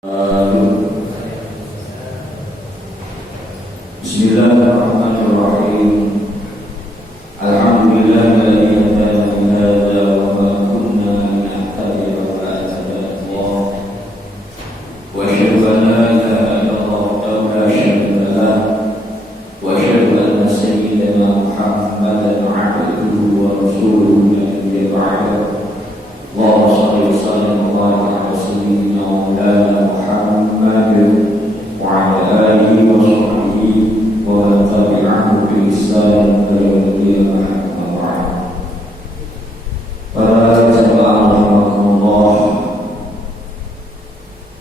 Bismillahirrahmanirrahim. Alhamdulillahilladzi hadana li hadza wa ma kunna linahtadiya lawla an hadana Allah. Wa asyhadu an la ilaha illallah wahdahu la syarika lah wa asyhadu anna sayyidana Muhammadan 'abduhu wa rasuluhu la nabiyya ba'dahu. Allahumma shalli wa sallim wa barik ala sayyidina wa maulana Muhammadin wa ala alihi wa sahbihi wa man tabi'ahu bi ihsan ila yaumil qiyamah. Para jemaah rahimakumullah,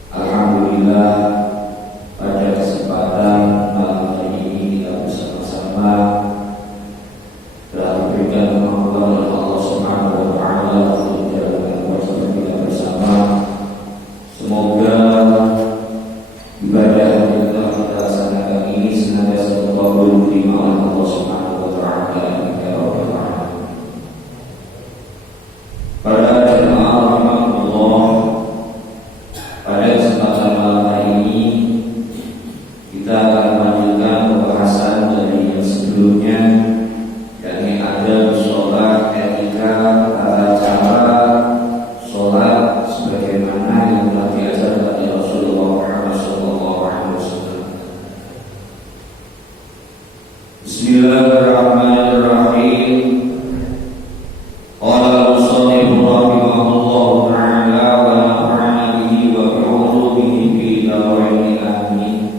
alhamdulillah pada kesempatan malam hari ini kita bersama-sama telah diberikan kemampuan oleh Allah Subhanahu wa taala untuk menjalankan puasa kita bersama. Semoga ibadah yang telah kita laksanakan ini senantiasa terkabul diterima oleh Allah Subhanahu wa taala. Ya Rabbal alamin. Para jemaah rahimakumullah, pada kesempatan malam hari ini kita akan melanjutkan pembahasan dari yang sebelumnya, yakni adab sholat, etika, tata cara sholat sebagaimana yang telah diajarkan oleh Rasulullah Muhammad SAW. Bismillahirrahmanirrahim. Qala al-musannif rahimahullahu ta'ala wa nafa'ana bihi wa bi 'ulumihi fi darain amin.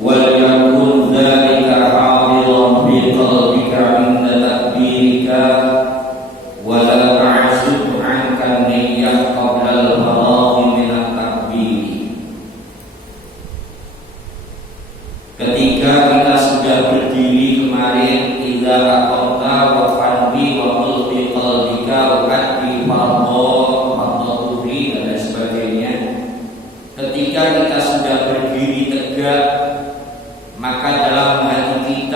Wal yakun dzalika hadiran fi qalbika 'inda takbirika wa la ta'sub 'anka niyyah qabla al-faragh min at-takbir. Ketika kita sudah berdiri kemarin, idza aqamta wa fadhi wa qul bi qalbika wa addi fardhu dan sebagainya. Ketika kita sudah berdiri tegak, maka dalam hati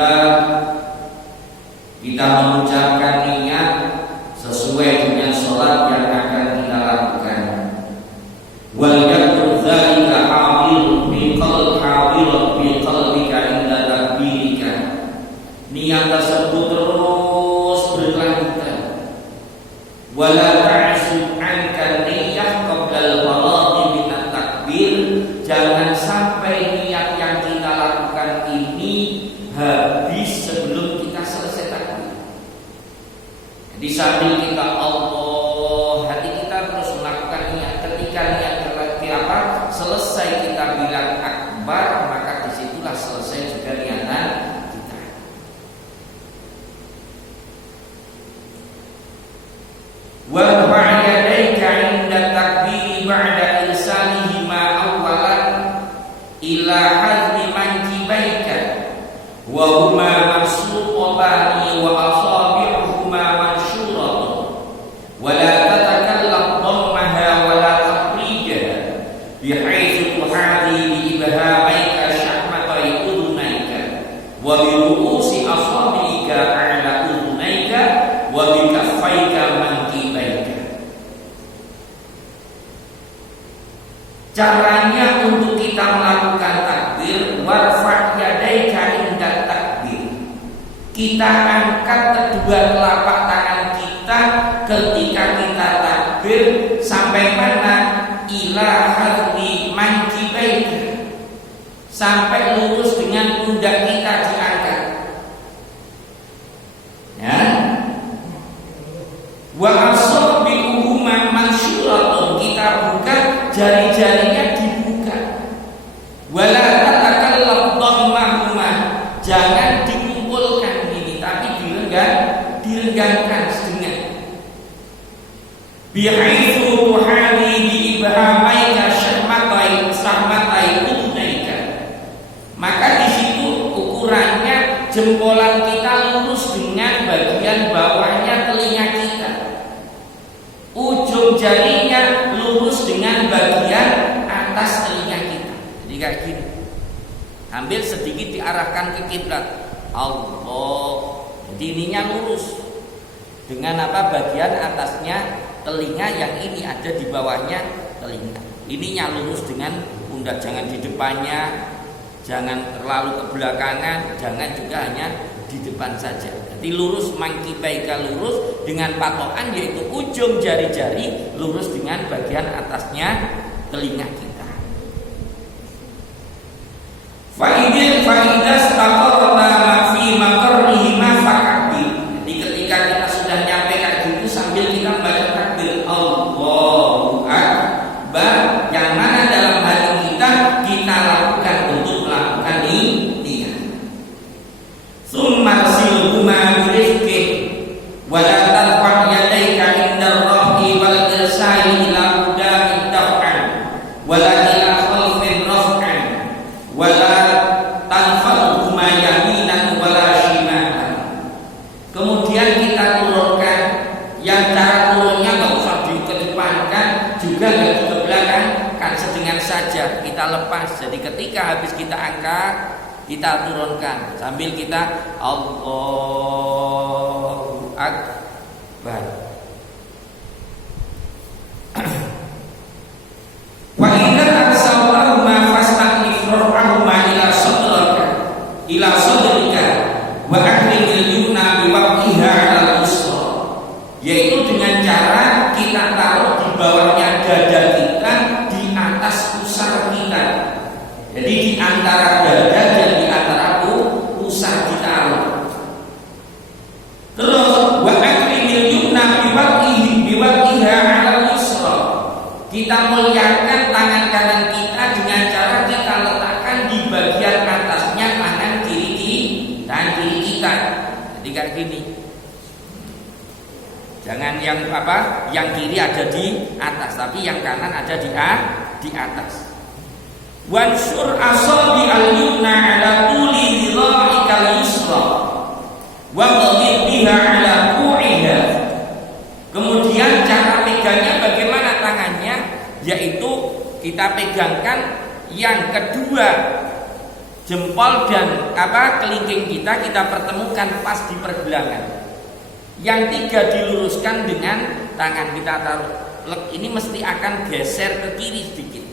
kita mengucapkan niat sesuai dengan sholat yang akan kita lakukan. Wal yakun dzalika hadir bi qalbika inda takbirika. Niat tersebut terus berkelanjutan. Wala ta'sub 'anka niyyah qabla al-faragh min at-takbir. Jangan sampai niat yang kita lakukan ini habis sebelum kita selesai takbir. Jadi sambil kita Allah, hati kita terus melakukan niat. Ketika niat selesai kita bilang akbar, maka disitulah selesai juga niatan kita. Wa fa'yadaika 'inda takbir ba'da irsalihima awwalan ila hadmi mankibaika wa huma mabsuutani wa asabi'uhuma manshuratun wa la tatakallam dhammaha wa la taqrijaha bihaitsu tuhadi bi ibhamaika syahmatai udunaika wa bi ru'usi asabi'ika a'la udunaika wa bi kaffaika mankibaika. Caranya untuk kita melakukan takbir, warfa' yadaika inda takbir. Kita angkat kedua telapak tangan kita ketika kita takbir sampai mana? Ila hadmi mankibaika, sampai lurus dengan pundak kita diangkat. Ya. Wa asabi'uhuma manshuratun, kita buka jari-jarinya dibuka. Wala tatakallam dhammahuma, jangan dikumpulkan ini tapi direnggangkan setengah. Bihaitsu tuhadi bi ibhamaika syahmatai udunaika, maka di situ ukurannya jempolan kita lurus dengan bagian bawahnya telinga kita, ujung jarinya lurus dengan bagian atas telinga kita. Jadi kayak gini, ambil sedikit diarahkan ke kiblat Allah. Jadi ininya lurus dengan apa? Bagian atasnya telinga, yang ini ada di bawahnya telinga. Ininya lurus dengan pundak, jangan di depannya, jangan terlalu ke belakangan, jangan juga hanya di depan saja. Jadi lurus, mangkibaika lurus dengan patokan yaitu ujung jari-jari lurus dengan bagian atasnya telinga kita. Faidah taqarraba fi maqarrihi ma faqabi. Jadi ketika kita sudah nyampe kayak gitu sambil kita baca takbir Allahu Akbar, yang mana dalam hati kita lakukan untuk melakukan ini. Summa silhuma birifqi wa la tarfa' yadayka inda ar-raf'i wal irsali ila qudami daf'an wa la ila khalfin raf'an wa la tanfa'uhuma yaminan wa la shimalan. Kemudian kita turunkan, yang cara turunnya enggak usah dikedepankan juga enggak ke belakang, kan sedengan saja kita lepas. Jadi ketika habis kita angkat, kita turunkan sambil kita Allahu Akbar. Wa inna aksawahuma fastaqif raf'ahuma ila sadrika wa akrimil yumna biwaqtiha 'ala al-yusra, yaitu dengan cara kita taruh di bawahnya dada kita, di atas pusar kita. Jadi di antara dada dan di antara pusar ditaruh. Terus wa akrimil yumna biwaqtiha 'ala al-yusra, kita muliakan tangan kanan kita dengan cara kita letakkan di bagian atasnya tangan kiri kita. Jadi kayak gini. Jangan yang yang kiri ada di atas, tapi yang kanan ada di atas. Wansur asabi al-yumna 'ala tuli dhira'ika al-yusra wa qadid biha 'ala qu'iha. Kemudian cara pegangnya bagaimana tangannya? Yaitu kita pegangkan yang kedua jempol dan kelingking kita pertemukan pas di pergelangan. Yang tiga diluruskan dengan tangan kita taruh. Ini mesti akan geser ke kiri sedikit.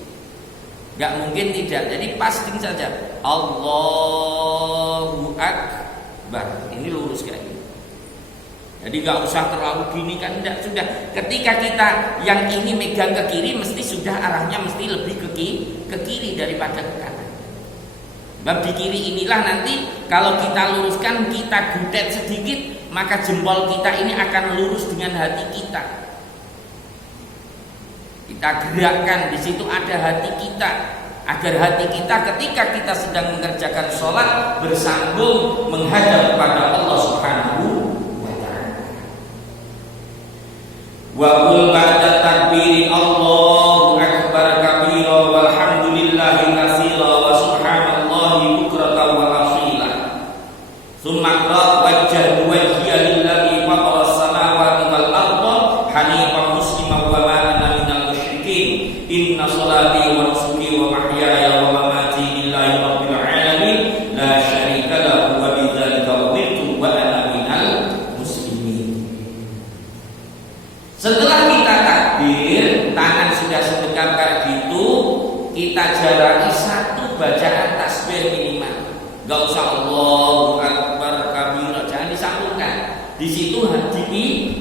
Gak mungkin tidak. Jadi pasting saja. Allahu Akbar. Ini lurus kayak gini. Jadi gak usah terlalu gini kan, tidak, sudah. Ketika kita yang ini megang ke kiri, mesti sudah arahnya mesti lebih ke kiri daripada ke kanan. Bab di kiri inilah nanti kalau kita luruskan, kita gudet sedikit, maka jempol kita ini akan lurus dengan hati kita. Kita gerakkan, di situ ada hati kita, agar hati kita ketika kita sedang mengerjakan sholat bersambung menghadap kepada Allah Subhanahu wa ta'ala. Wa qul ba'da takbiri Allahu akbar kabira walhamdulillahi katsira wa subhanallahi bukratan wa asila. Tsumma qra wajjahtu wajhiya lillazi fatara as-samawati wal arda hanifan musliman wa ma ana minal musyrikin. Inna sholati wa nusuki wa mahyaya wa mamati lillahi rabbil alamin la syarika lahu wa bidzalika umirtu wa ana minal muslimin. Setelah kita takbir, tangan sudah sedekat kayak gitu, kita jalani satu bacaan tasbih minimal. Gak usah Allahu Akbar kabira, jangan disambungkan. Di situ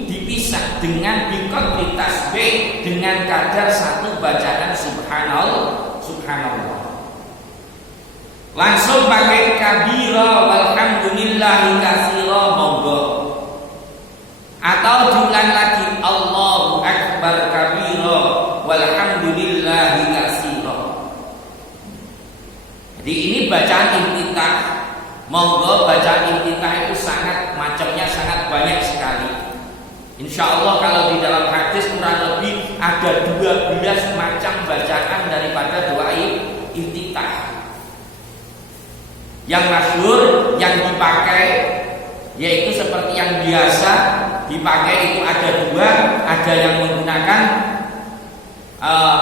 dipisah dengan biqadri tasbih, dengan kadar satu bacaan subhanallah. Langsung pakai kabira walhamdulillahi katsira monggo. Atau diulang lagi Allahu Akbar kabira walhamdulillahi katsira. Jadi ini bacaan iftitah. Monggo bacaan iftitah itu sangat macamnya sangat banyak sekali. Insya Allah kalau di dalam hadis kurang lebih ada 12 macam bacaan daripada doa iftitah. Yang masyhur yang dipakai yaitu seperti yang biasa dipakai itu ada dua, ada yang menggunakan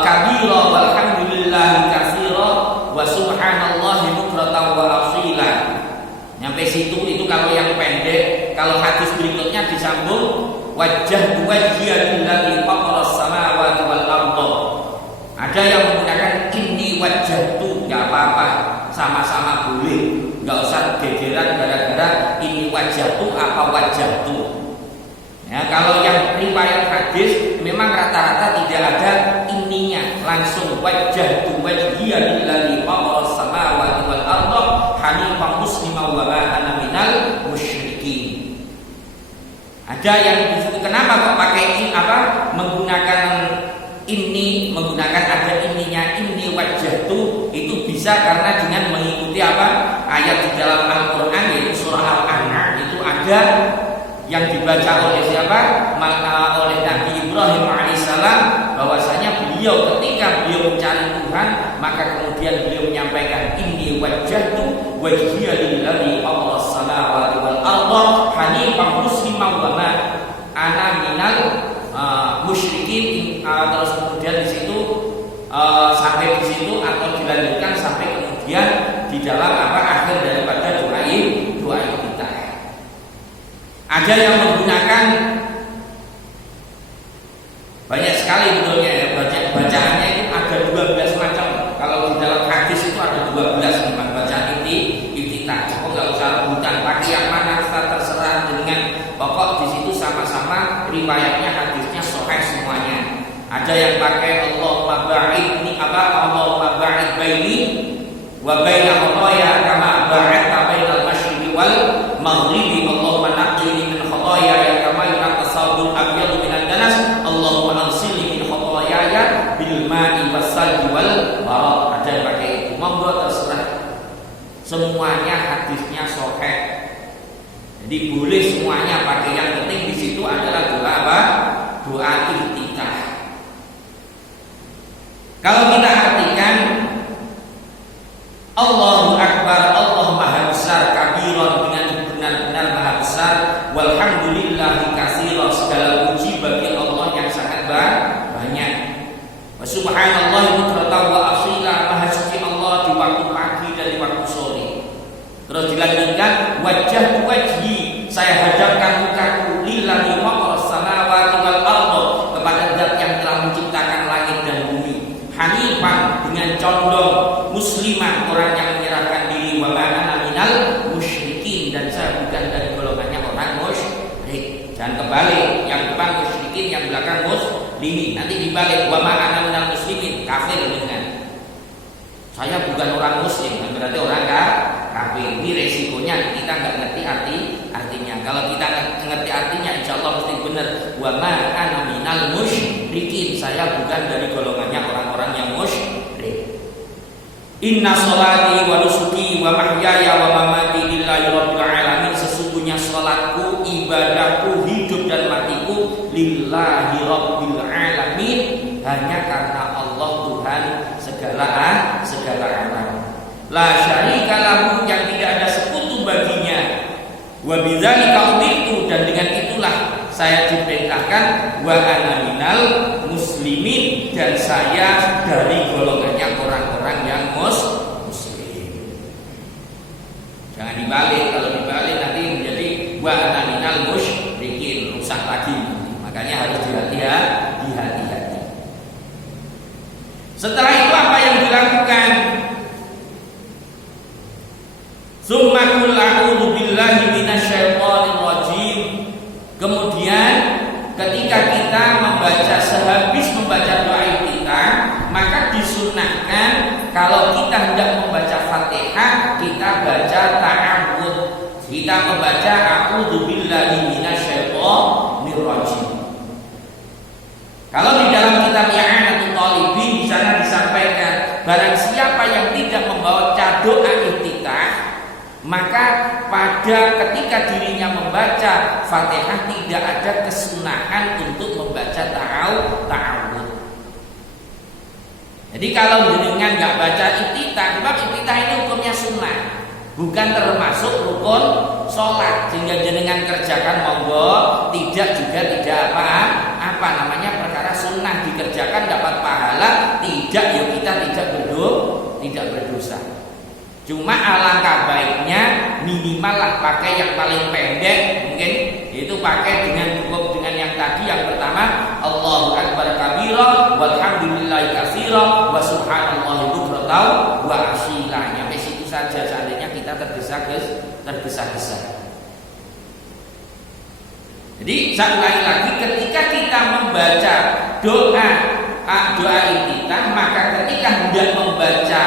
kabira walhamdulillahi katsira wa subhanallahi bukratan wa asila. Nyampe situ itu kalau yang pendek, kalau hadis berikutnya disambung wajjahtu wajhiya lillazi fataras samawati wal ardh. Ada yang menggunakan inni wajjahtu, enggak apa-apa, sama-sama boleh. Enggak usah gegeran gara-gara ini wajjahtu apa wajjahtu. Ya, kalau yang riwayat hadis memang rata-rata tidak ada ininya, langsung wajjahtu wajhiya lillazi fataras samawati wal ardh hanifan musliman wa ma ana minal musyrikin. Ada yang disitu kenapa kok pakai ini menggunakan ini, menggunakan ada ininya, ini wajjahtu, itu bisa karena dengan mengikuti ayat di dalam Al-Qur'an yaitu surah Al-An'am, itu ada yang dibaca oleh siapa? Maka oleh Nabi Ibrahim alaihissalam, bahwasanya beliau ketika beliau mencari Tuhan, maka kemudian beliau menyampaikan inni wajjahtu wajhiya lillazi fataras samawati wal ardh hanifan musliman wa ma ana minal musyrikin. Terus kemudian di situ sampai di situ atau dilanjutkan sampai kemudian di dalam akhir daripada doa kita. Ada yang menggunakan banyak sekali betulnya ya, bacaannya itu ada 12 macam. Kalau di dalam hadis itu ada 12 memang bacaan iftitah. Pokok nggak usah rebutan pakai yang mana, terserah dengan pokok di situ sama-sama riwayatnya hadisnya sahih semuanya. Ada yang pakai Allahumma ba'id ini Allahumma ba'id baini wa baina khotaya kama ba'adta bainal masyriqi wal maghribi. Allahumma naqqini min khotoyaya kama yunqqa thawbul abyadu minan danas. Allahumma ansilni min khotoyaya bil ma'i wassalji wal barad. Ada yang pakai itu, monggo terserah. Semuanya hadisnya sahih. Jadi boleh semuanya pakai, yang penting di situ adalah doa Doa iftitah. Kalau kita artikan Allahu Akbar, Allah Maha Besar, kabiron, dengan benar-benar Maha Besar, walhamdulillahi katsira, segala puji bagi Allah yang sangat banyak. Wa subhanallahi bukratan wa asila, Maha suci Allah di waktu pagi dan di waktu sore. Terus dilanjutkan wajjahtu wajhi, saya hadapkan mukaku lillazi fataras samawati wal ardh, kepada Zat yang telah menciptakan langit dan bumi. Hanifan, dengan condong, musliman, orang yang menyerahkan diri, wa ma ana minal musyrikin, dan saya bukan dari golongannya orang musyrik. Jangan kebalik, yang depan musyrikin, yang belakang muslimin. Nanti dibalik, wa ma ana minal muslimin, kafir dengan. Saya bukan orang muslim, berarti orang kafir. Ini resikonya kita nggak ngerti artinya. Kalau kita ngerti artinya, insya Allah mesti benar. Wa ma ana minal musyrikin, saya bukan dari golongannya orang-orang yang musyrik. Inna sholati wa nusuki wa mahyaya wa mamati lillahi rabbil alamin. Sesungguhnya sholatku, ibadahku, hidup dan matiku lillahi rabbil alamin, hanya karena Allah Tuhan segala alam. La syarika lahu, yang tidak ada sekutu baginya. Wa bidzalika umirtu, dan dengan itulah saya diperintahkan. Wa ana minal muslimin, dan saya dari golongannya orang-orang yang muslim. Jangan dibalik, kalau dibalik nanti menjadi wa ana minal musyrikin, rusak lagi. Makanya harus hati-hati. Setelah itu apa yang dilakukan? Tsumma qul a'udzu billahi minasyaitonir rajim. Kemudian ketika kita sehabis membaca doa iftitah, maka disunahkan kalau kita hendak membaca Fatihah, kita baca ta'awudz. Kita membaca a'udzu billahi minasyaitonir rajim. Kalau di dalam kitab I'anatul Talibin di sana disampaikan, barang siapa yang tidak membaca doa iftitah, maka pada ketika dirinya membaca Fatihah tidak ada kesunahan untuk membaca ta'awudz. Jadi kalau jenengan nggak baca iftitah, sebab iftitah ini hukumnya sunnah, bukan termasuk rukun sholat, sehingga jenengan kerjakan monggo, tidak apa namanya perkara sunnah dikerjakan dapat pahala, tidak ya kita tidak berdosa. Cuma alangkah baiknya minimal lah pakai yang paling pendek mungkin, yaitu pakai dengan yang tadi yang pertama Allahu akbar kabira walhamdulillahi katsira wa subhanallahi bukratan wa asila. Sampai situ saja seandainya kita tergesa-gesa. Jadi saya ulangi lagi, ketika kita membaca doa iftitah, maka ketika hendak membaca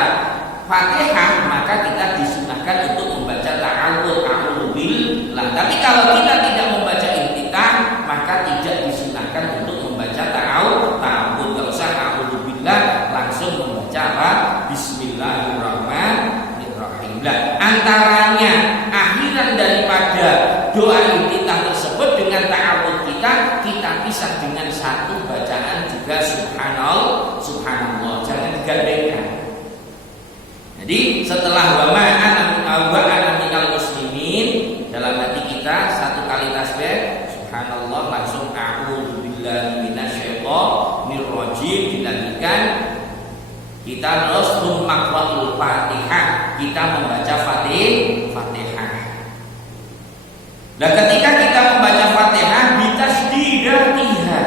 Fatihah maka kita disunahkan untuk membaca ta'awudz a'udzu billah. Tapi kalau kita tidak membaca iftitah maka tidak disunahkan untuk membaca ta'awudz. Enggak usah a'udzu billah, langsung membaca apa? Bismillahirrahmanirrahim. Nah, antaranya akhiran daripada doa iftitah tersebut dengan ta'awudz kita pisah dengan satu bacaan juga subhanallah, jangan digandengkan. Jadi setelah wa ana minal muslimin, dalam hati kita satu kali tasbih subhanallah langsung a'udzu billahi minasyaitonir rajim dilanjutkan. Kita terus maqra'ul Fatihah, kita membaca Fatihah. Nah, ketika kita membaca Fatihah bitasdidatiha,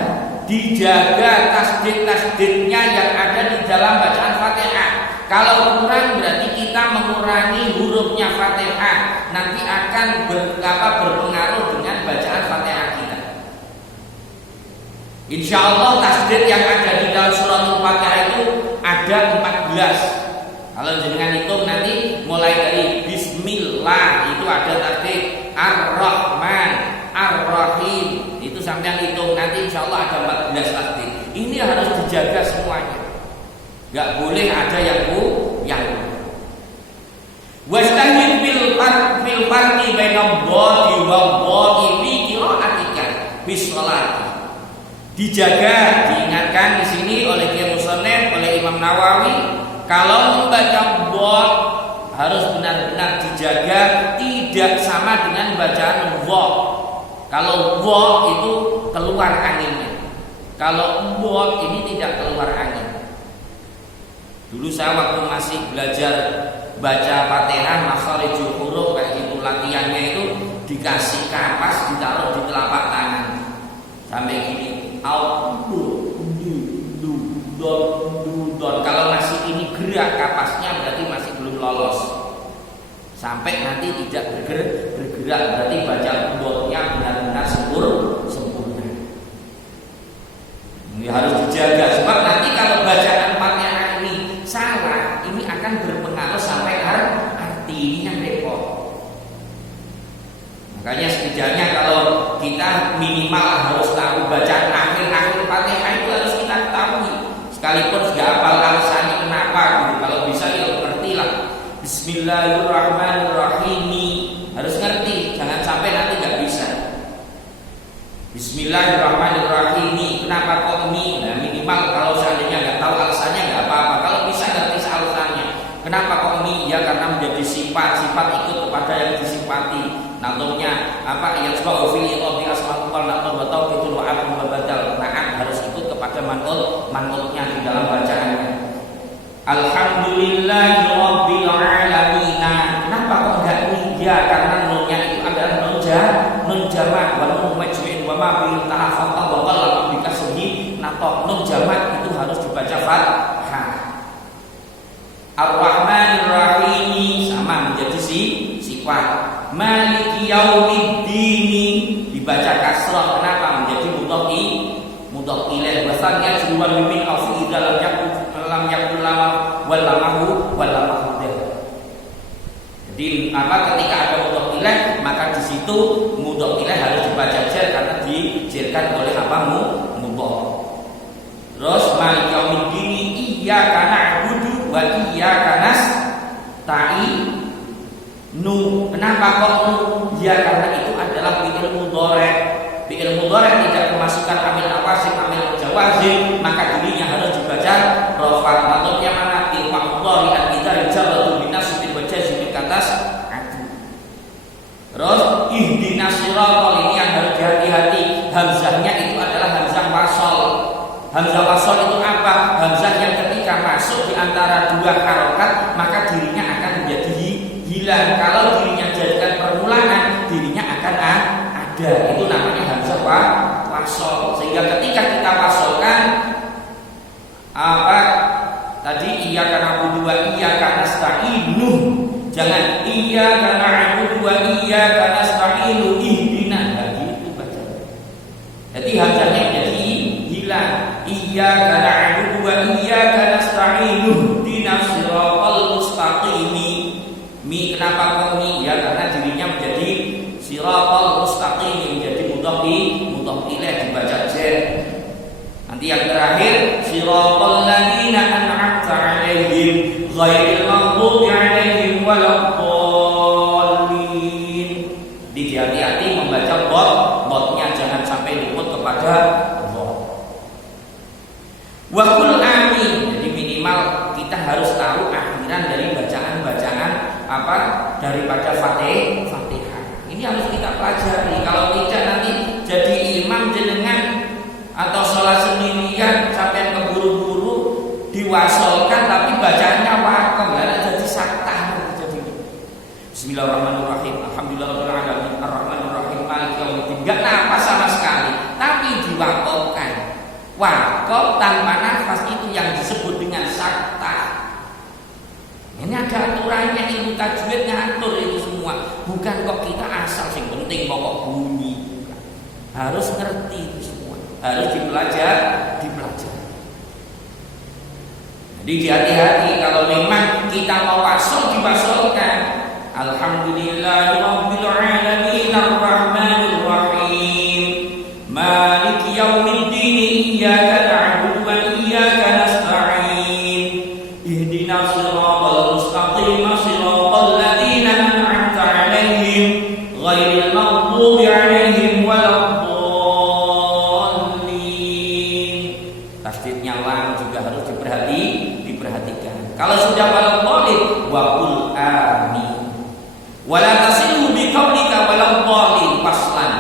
dijaga tasdid-tasdidnya yang ada di dalam bacaan Fatihah. Kalau kurang berarti kita mengurangi hurufnya Fatihah, nanti akan berpengaruh dengan bacaan Fatihah kita. Insya Allah tasdid yang ada di dalam surah Al-Fatihah itu ada 14. Kalau jenengan hitung nanti mulai dari Bismillah itu ada tasdid, Ar-Rahman, Ar-Rahim itu sampai hitung nanti insya Allah ada 14 tasdid. Ini harus dijaga semuanya. Gak boleh ada yang wastahid bil farqi bainal dhati wal dhati fi qira'atika bis sholati. Dijaga, diingatkan di sini oleh Kiai Musannaf, oleh Imam Nawawi, kalau membaca dhad harus benar-benar dijaga, tidak sama dengan bacaan dha. Kalau dha itu keluar anginnya. Kalau dhad ini tidak keluar angin. Dulu saya waktu masih belajar baca Fatihah, makharijul huruf kayak gitu, latihannya itu dikasih kapas ditaruh di telapak tangan sampai gini, kalau masih ini gerak kapasnya berarti masih belum lolos. Sampai nanti tidak bergerak berarti baca dotnya benar-benar sempurna. Ini harus dijaga sebab nanti kalau bacaan Fatihah ini salah, ini akan berpengaruh sampai arti, ini yang repot. Makanya setidaknya kalau kita minimal harus tahu bacaan akhir Fatihah itu harus kita ketahui. Sekalipun nggak hafal alasannya kenapa gitu, kalau bisa ya ngerti lah. Bismillahirrahmanirrahim harus ngerti, jangan sampai nanti nggak bisa. Bismillahirrahmanirrahim. Kenapa kok mi? Nah, minimal kalau seandainya nggak tahu alasannya nggak apa-apa. Kalau bisa ngerti alasannya. Kenapa kok mi? Ya karena menjadi sifat ikut kepada yang disifati. Natumnya apa? Ya coba fil iqabi asmaul natum wa tauqidul wa abun wa badal. Naat harus ikut kepada manutnya di dalam bacaannya. Alhamdulillahi rabbil alamin. Kenapa kok enggak mi? Ya karena nunnya itu adalah nun jamak wa nun majmu'in wa ma bil ta'afaqa wa qalla bi kasrihi natok. Nun jamak itu harus dibaca fathah. Ar-Rahmanir Rahim sama menjadi sifat. Maliki yaumiddin dibaca kasrah, kenapa? Menjadi mudhaf ilaih. Bahasanya sebuah mimin au fi dalam yakul lama walamahu. Jadi ketika ada mudhaf ilaih maka di situ mudhaf ilaih harus dibaca jar karena dijarkan oleh mudhaf. Terus maliki yaumiddin iyyaka na'budu wa iyyaka nasta'in. Kenapa kok ya karena itu adalah fi'il mudhari'. Fi'il mudhari' tidak kemasukan amil awasif, amil jawazim, maka dirinya harus dibaca rafa. Maksudnya mana? Fi'il mudhari' kita jawab binasbi wa jazm katas atu. Terus ihdinas siratal, ini yang harus hati-hati. Hamzahnya itu adalah hamzah wasal. Hamzah wasal itu apa? Hamzah yang ketika masuk di antara dua harokat maka dirinya akan menjadi hilang. Kalau dirinya jadi wasol, sehingga ketika kita wasolkan apa tadi iyyaka na'budu wa iyyaka nasta'in, jangan iyyaka na'budu wa iyyaka nasta'in ihdinas, gitu baca. Jadi hamzahnya jadi hilang. Iyyaka na'budu wa iyyaka nasta'in ihdinas siratal mustaqim. Mi kenapa kok mi? Ya karena dirinya menjadi siratal mustaqim, menjadi mudhaf ilaih dibaca jar. Nanti yang terakhir siratal ladzina an'amta 'alaihim ghairil maghdubi 'alaihim waladdallin. Hati-hati membaca botnya jangan sampai luput kepada bot. Wa qul amin. Jadi minimal kita harus tahu akhiran dari bacaan-bacaan apa daripada Fatihah. Ini harus kita pelajari. Kalau tidak nanti jadi imam jenengan atau sholat sendirian sampai keburu-buru diwasolkan tapi bacaannya wakom, lalu jadi saktah jadi. Bismillahirrahmanirrahim. Alhamdulillahirabbil alamin arrahmanirrahim maliki yaumiddin. Enggak nafas sama sekali, tapi diwakofkan. Wakof tanpa nafas itu yang disebut dengan saktah. Ini ada aturannya, ilmu tajwid ngatur itu semua. Bukan kok kita asal yang penting pokok bunyi. Bukan. Harus ngerti itu semua. Harus dipelajari. Jadi hati-hati kalau memang kita mau wasol diwasolkan. Alhamdulillahirabbil alamin arrahmanir rahim maliki yaumiddin iyyaka na'budu wa iyyaka nasta'in ihdinas siratal mustaqim siratal ladzina an'amta 'alaihim ghairil maghdubi 'alaihim waladdallin. Tasdidnya lam juga harus diperhatikan. Kalau sudah waladdallin wa qul amin. Wala tasilu biqaulika waladdallin faslan.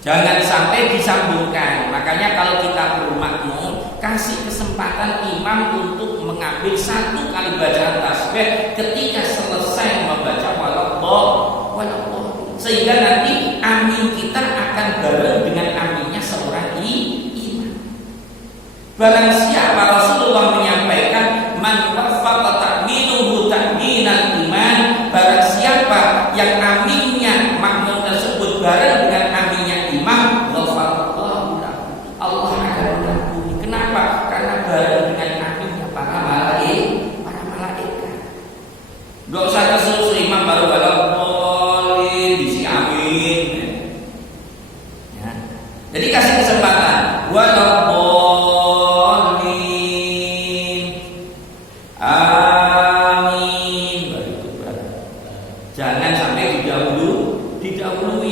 Jangan sampai disambungkan. Makanya kalau kita bermakmum, kasih kesempatan imam untuk mengambil satu kali bacaan tasbih ketika selesai membaca waladdallin, sehingga nanti amin kita akan bareng dengan aminnya seorang imam. Barang siapa Rasulullah menyampaikan man waffaqa ta'minuhu ta'minal iman, barang siapa yang aminnya makmum tersebut bareng dengan aminnya imam, ghafarallahu lahu, Allah akan mengampuni. Kenapa? Karena bareng dengan aminnya para malaikat. Enggak usah kesusu imam baru waladdallin disi amin. Ya. Jadi kasih kesempatan waladdallin amin. Jangan sampai didahului